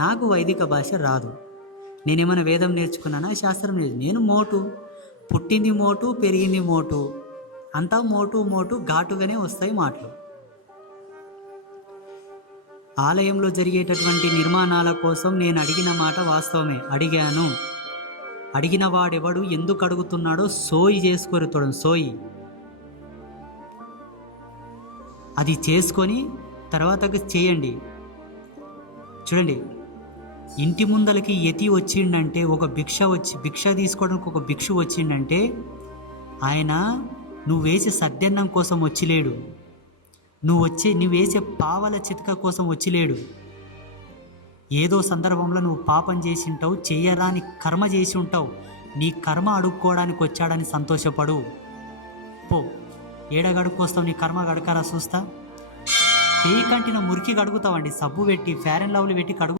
నాకు వైదిక భాష రాదు. నేనేమైనా వేదం నేర్చుకున్నానా, శాస్త్రం నేను మోటు, పుట్టింది మోటు, పెరిగింది మోటు, అంతా మోటు మోటు, ఘాటుగానే వస్తాయి మాటలు. ఆలయంలో జరిగేటటువంటి నిర్మాణాల కోసం నేను అడిగిన మాట వాస్తవమే, అడిగాను. అడిగిన వాడెవడు ఎందుకు అడుగుతున్నాడో సోయి చేసుకోరుతాడు, సోయి. అది చేసుకొని తర్వాతకి చేయండి. చూడండి, ఇంటి ముందలకి యతి వచ్చిండంటే, ఒక భిక్ష తీసుకోవడానికి ఒక భిక్షు వచ్చిండంటే, ఆయన నువ్వు వేసే సద్దన్నం కోసం వచ్చిలేడు, నువ్వు వేసే పావల చితక కోసం వచ్చిలేడు. ఏదో సందర్భంలో నువ్వు పాపం చేసి ఉంటావు, చేయరాని కర్మ చేసి ఉంటావు, నీ కర్మ అడుక్కోవడానికి వచ్చాడని సంతోషపడు. పో, ఏడగడుక్కొస్తావు, నీ కర్మ గడకారా చూస్తా. ఏ కంటిన మురికి కడుగుతావండి, సబ్బు పెట్టి, ఫేర్ అండ్ లవ్లీ పెట్టి కడుగు.